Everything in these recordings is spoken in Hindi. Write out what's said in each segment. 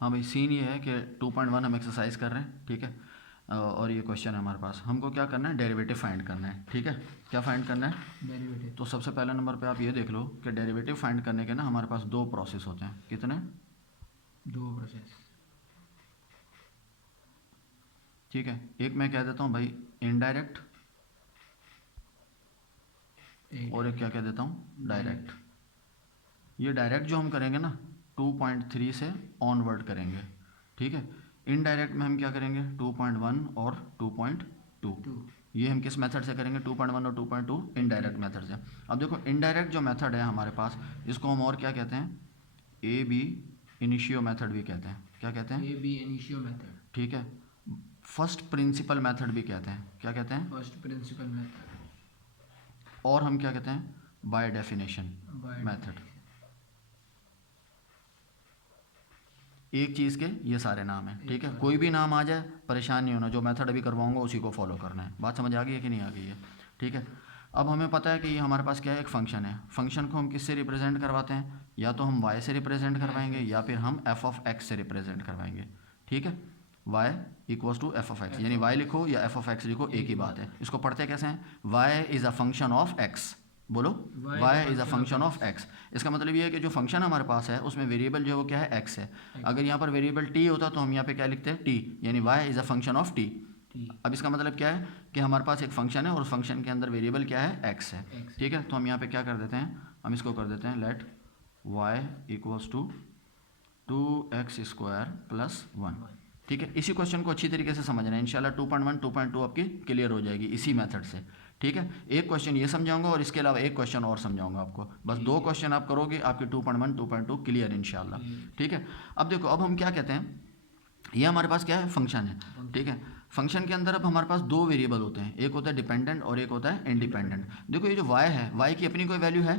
हाँ भाई, सीन ये है कि 2.1 हम एक्सरसाइज कर रहे हैं, ठीक है। और ये क्वेश्चन है हमारे पास, हमको क्या करना है, डेरिवेटिव फाइंड करना है, ठीक है। क्या फाइंड करना है, डेरिवेटिव। तो सबसे पहले नंबर पे आप ये देख लो कि डेरिवेटिव फाइंड करने के ना हमारे पास दो प्रोसेस होते हैं। कितने? दो प्रोसेस, ठीक है। एक मैं कह देता हूँ भाई इनडायरेक्ट, और एक क्या कह देता हूँ, डायरेक्ट। ये डायरेक्ट जो हम करेंगे ना 2.3 से ऑनवर्ड करेंगे, ठीक है। इनडायरेक्ट में हम क्या करेंगे, 2.1 और 2.2। ये हम किस मेथड से करेंगे, 2.1 और 2.2 इनडायरेक्ट मेथड से। अब देखो इनडायरेक्ट जो मेथड है हमारे पास, इसको हम और क्या कहते हैं, ए बी इनिशियो मेथड भी कहते हैं। क्या कहते हैं, ए बी इनिशियो मेथड, ठीक है। फर्स्ट प्रिंसिपल मेथड भी कहते हैं। क्या कहते हैं, फर्स्ट प्रिंसिपल मेथड, और हम क्या कहते हैं, बाय डेफिनेशन मेथड। एक चीज़ के ये सारे नाम हैं, ठीक है। कोई भी नाम आ जाए परेशान नहीं होना, जो मेथड अभी करवाऊंगा उसी को फॉलो करना है। बात समझ आ गई है कि नहीं आ गई है, ठीक है। अब हमें पता है कि ये हमारे पास क्या है, एक फंक्शन है। फंक्शन को हम किससे रिप्रेजेंट करवाते हैं, या तो हम y से रिप्रेजेंट करवाएंगे या फिर हम f ऑफ x से रिप्रेजेंट करवाएंगे, ठीक है। y equals to F of X, यानी y लिखो या f ऑफ x लिखो, एक ही बात है। इसको पढ़ते कैसे हैं, y is a function of x, बोलो y is a function of x। इसका मतलब ये है कि जो फंक्शन हमारे पास है उसमें वेरिएबल जो है वो क्या है, x है। अगर यहाँ पर वेरिएबल t होता तो हम यहाँ पे क्या लिखते हैं, t, यानी y is a function of t। अब इसका मतलब क्या है कि हमारे पास एक फंक्शन है और उस फंक्शन के अंदर वेरिएबल क्या है, x है, ठीक है। तो हम यहाँ पे क्या कर देते हैं, हम इसको कर देते हैं let y equals to 2x² plus 1, ठीक है। इसी क्वेश्चन को अच्छी तरीके से समझना है, इंशाल्लाह 2.1 2.2 आपकी क्लियर हो जाएगी इसी मेथड से, ठीक है। एक क्वेश्चन ये समझाऊंगा और इसके अलावा एक क्वेश्चन और समझाऊंगा आपको, बस दो क्वेश्चन आप करोगे, आपकी 2.1 2.2 क्लियर इंशाल्लाह, ठीक है। अब देखो, अब हम क्या कहते हैं, ये हमारे पास क्या है, फंक्शन है, ठीक है। फंक्शन के अंदर अब हमारे पास दो वेरिएबल होते हैं, एक होता है डिपेंडेंट और एक होता है इंडिपेंडेंट। देखो ये जो y है, y की अपनी कोई वैल्यू है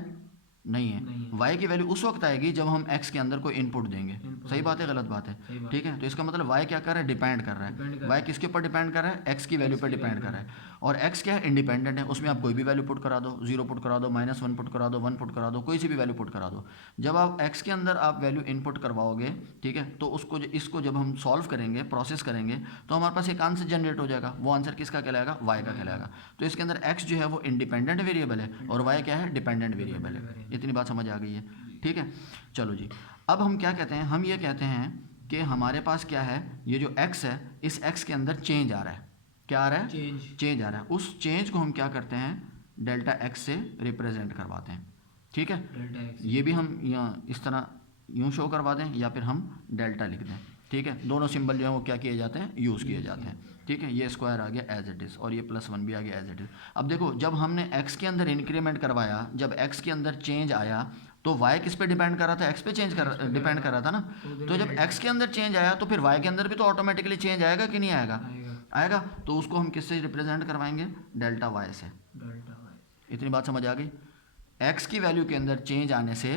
नहीं है, y की वैल्यू उस वक्त आएगी जब हम x के अंदर कोई इनपुट देंगे। सही बात है, गलत बात है, ठीक है। तो इसका मतलब y क्या कर रहा है, डिपेंड कर रहा है। y किसके ऊपर डिपेंड कर रहा है, x की वैल्यू पर डिपेंड कर रहा है। और x क्या है, इंडिपेंडेंट है, उसमें आप कोई भी वैल्यू पुट करा दो, 0 पुट करा दो, -1 पुट करा दो, 1 पुट करा दो, कोई सी भी वैल्यू पुट करा दो। जब आप x के अंदर आप वैल्यू इनपुट करवाओगे, ठीक है, तो उसको इसको जब हम सॉल्व करेंगे, प्रोसेस करेंगे, तो हमारे पास एक आंसर जनरेट हो जाएगा। वो आंसर किसका कहलाएगा, y का कहलाएगा। तो इसके अंदर x जो है वो इंडिपेंडेंट वेरिएबल है और y क्या है, डिपेंडेंट वेरिएबल है। इतनी बात समझ आ गई है, ठीक है। चलो जी, अब हम क्या कहते हैं, हम ये कहते हैं कि हमारे पास क्या है, ये जो x है, इस x के अंदर चेंज आ रहा है। क्या आ रहा है, चेंज आ रहा है। उस चेंज को हम क्या करते हैं, डेल्टा x से रिप्रेजेंट करवाते हैं, ठीक है। ये भी हम यहाँ इस तरह यूँ शो करवा दें या फिर हम डेल्टा लिख दें, ठीक है। दोनों सिंबल जो है वो क्या किए जाते हैं, यूज़ किए जाते हैं, ठीक है। ये स्क्वायर आ गया एज इट इज़ और ये +1 भी आ गया एज इट इज़। अब देखो, जब हमने x के अंदर इंक्रीमेंट करवाया, जब x के अंदर चेंज आया, तो y किस पे डिपेंड कर रहा था, x पे डिपेंड कर रहा था ना। तो जब x के अंदर चेंज आया तो फिर y के अंदर भी तो ऑटोमेटिकली चेंज आएगा कि नहीं आएगा, आएगा। तो उसको हम किससे रिप्रेजेंट करवाएंगे, डेल्टा y से। इतनी बात समझ आ गई। x की वैल्यू के अंदर चेंज आने से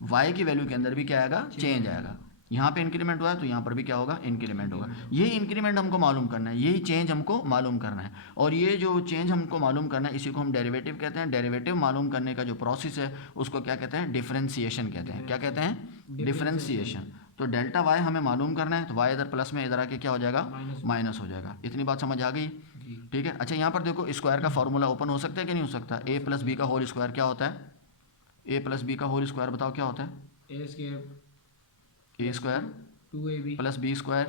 y की वैल्यू के अंदर भी क्या आएगा, चेंज आएगा। यहाँ पे इंक्रीमेंट हुआ है तो यहाँ पर भी क्या होगा, इंक्रीमेंट होगा। यही इंक्रीमेंट हमको मालूम करना है, यही चेंज हमको मालूम करना है। और ये जो चेंज हमको मालूम करना है, इसी को हम डेरिवेटिव कहते हैं। डेरिवेटिव मालूम करने का जो प्रोसेस है उसको क्या कहते हैं, डिफरेंशिएशन कहते हैं। क्या कहते हैं, डिफरेंशिएशन। तो डेल्टा y हमें मालूम करना है, तो y इधर प्लस में, इधर आके क्या हो जाएगा, माइनस हो जाएगा। इतनी बात समझ आ गई, ठीक है। अच्छा, यहाँ पर देखो स्क्वायर का फॉर्मूला ओपन हो सकता है कि नहीं हो सकता, a + b का होल स्क्वायर क्या होता है, a + b का होल स्क्वायर बताओ क्या होता है, a square + b square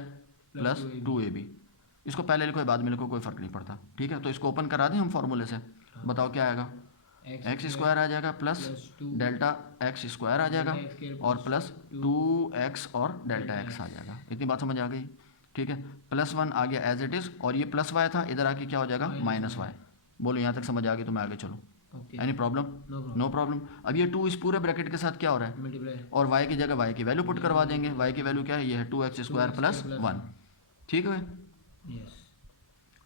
+ 2ab। इसको पहले लिखो बाद में लिखो, कोई फ़र्क नहीं पड़ता, ठीक है। तो इसको ओपन करा दें हम फॉर्मूले से, बताओ क्या आएगा, एक्स स्क्वायर आ जाएगा प्लस डेल्टा एक्स स्क्वायर आ जाएगा और प्लस 2x और डेल्टा x आ जाएगा। इतनी बात समझ आ गई, ठीक है। +1 आ गया एज इट इज़ और ये +y था, इधर आके क्या हो जाएगा, -y। बोलो यहाँ तक समझ आ गई तो मैं आगे चलूँ, एनी प्रॉब्लम, नो प्रॉब्लम। अब ये 2 इस पूरे ब्रैकेट के साथ क्या हो रहा है, और y की जगह y की वैल्यू पुट करवा देंगे। y की वैल्यू क्या है, ये है 2x² + 1, ठीक है।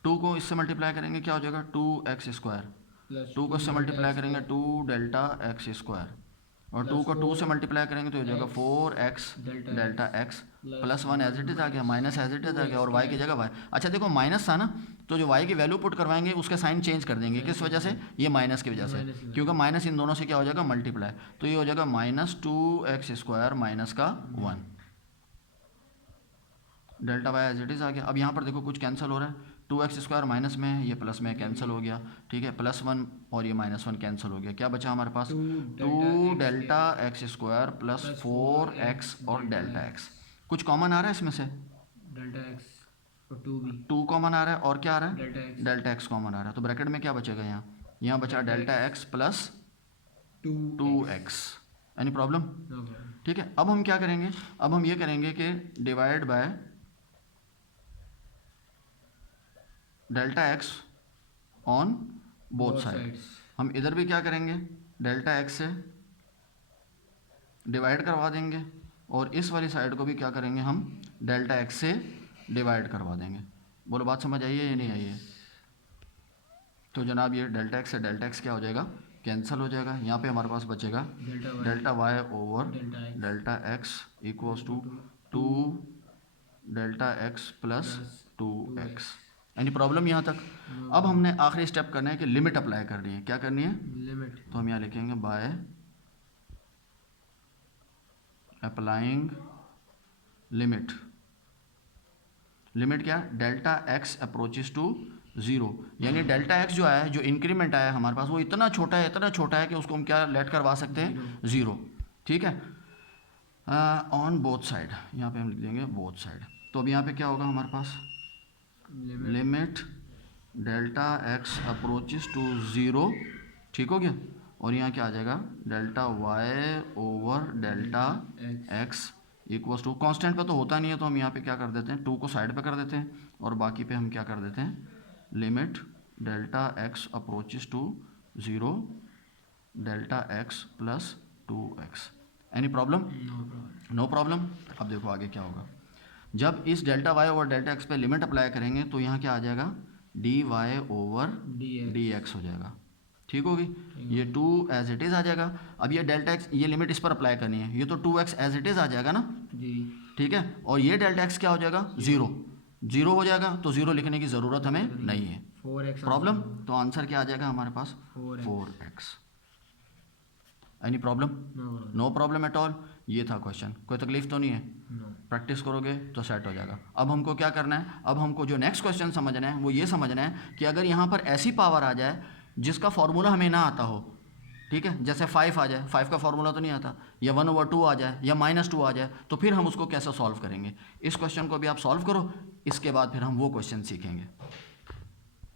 2 को इससे मल्टीप्लाई करेंगे क्या हो जाएगा, 2x², 2 को इससे मल्टीप्लाई करेंगे 2 डेल्टा x² और 2 को 2 से मल्टीप्लाई करेंगे तो हो जाएगा 4x delta x +1 as it is आ गया, माइनस एज इट इज़ आ गया और y की जगह y। अच्छा देखो, माइनस था ना, तो जो y की वैल्यू पुट करवाएंगे उसका साइन चेंज कर देंगे, किस वजह से, ये माइनस की वजह से, क्योंकि माइनस इन दोनों से क्या हो जाएगा, मल्टीप्लाई। तो ये हो जाएगा -2x² - 1, delta Y as it is आ गया। अब यहाँ पर देखो कुछ कैंसिल हो रहा है, 2x² माइनस में है, ये प्लस में कैंसिल हो गया, ठीक है, +1 और ये -1 कैंसिल हो गया, क्या बचा हमारे पास 2 डेल्टा x² प्लस 4x और डेल्टा x। कुछ कॉमन आ रहा है इसमें से, डेल्टा एक्स और 2 भी 2 कॉमन आ रहा है और क्या आ रहा है, delta X delta x common आ रहा है, तो ब्रैकेट में क्या बचेगा, यहाँ बचा delta x plus 2 2x। Any problem? No problem. ठीक है, अब हम क्या करेंगे, अब हम ये करेंगे कि divide by delta x on both side. हम इधर भी क्या करेंगे, डेल्टा x से डिवाइड करवा देंगे और इस वाली साइड को भी क्या करेंगे, हम डेल्टा x से डिवाइड करवा देंगे। बोलो बात समझ आई है या नहीं आई है? तो जनाब ये डेल्टा x से डेल्टा x क्या हो जाएगा, कैंसिल हो जाएगा। यहाँ पे हमारे पास बचेगा delta Y over delta x equals to 2 delta x plus 2x। यानी प्रॉब्लम यहाँ तक। अब हमने आखिरी स्टेप करना है कि लिमिट अप्लाई करनी है। क्या करनी है, लिमिट, तो हम यहाँ लिखेंगे बाय अप्लाइंग लिमिट। लिमिट क्या, डेल्टा x अप्रोचेस टू 0, यानी डेल्टा x जो आया है, जो इंक्रीमेंट आया है हमारे पास, वो इतना छोटा है कि उसको हम क्या लेट करवा सकते हैं, 0। ठीक है, ऑन बोथ साइड, यहाँ पे हम लिख देंगे बोथ साइड। तो अब यहाँ पे क्या होगा हमारे पास, limit delta x approaches to 0, ठीक हो गया, और यहाँ क्या आ जाएगा, delta y over delta x equals to, constant पे तो होता नहीं है तो हम यहाँ पे क्या कर देते हैं, 2 को साइड पे कर देते हैं और बाकी पे हम क्या कर देते हैं, limit delta x approaches to 0 delta x plus 2x। Any problem? No problem. अब देखो आगे क्या होगा, जब इस delta y over delta x पे लिमिट अप्लाई करेंगे तो यहाँ क्या आ जाएगा, dy ओवर dx हो जाएगा, ठीक होगी, ये 2 एज इट इज़ आ जाएगा। अब ये डेल्टा x, ये लिमिट इस पर अप्लाई करनी है, ये तो 2x एज इट इज़ आ जाएगा ना जी, ठीक है, और ये डेल्टा x क्या हो जाएगा, 0 हो जाएगा, तो 0 लिखने की ज़रूरत हमें नहीं है। 4x problem? तो आंसर क्या आ जाएगा हमारे पास, 4x। Any problem? No problem at all. ये था क्वेश्चन, कोई तकलीफ तो नहीं है, प्रैक्टिस करोगे तो सेट हो जाएगा। अब हमको क्या करना है, अब हमको जो नेक्स्ट क्वेश्चन समझना है वो ये समझना है कि अगर यहाँ पर ऐसी पावर आ जाए जिसका फॉर्मूला हमें ना आता हो, ठीक है, जैसे 5 आ जाए, 5 का फॉर्मूला तो नहीं आता, या 1/2 आ जाए, या -2 आ जाए, तो फिर हम उसको कैसे सॉल्व करेंगे। इस क्वेश्चन को भी आप सॉल्व करो, इसके बाद फिर हम वो क्वेश्चन सीखेंगे।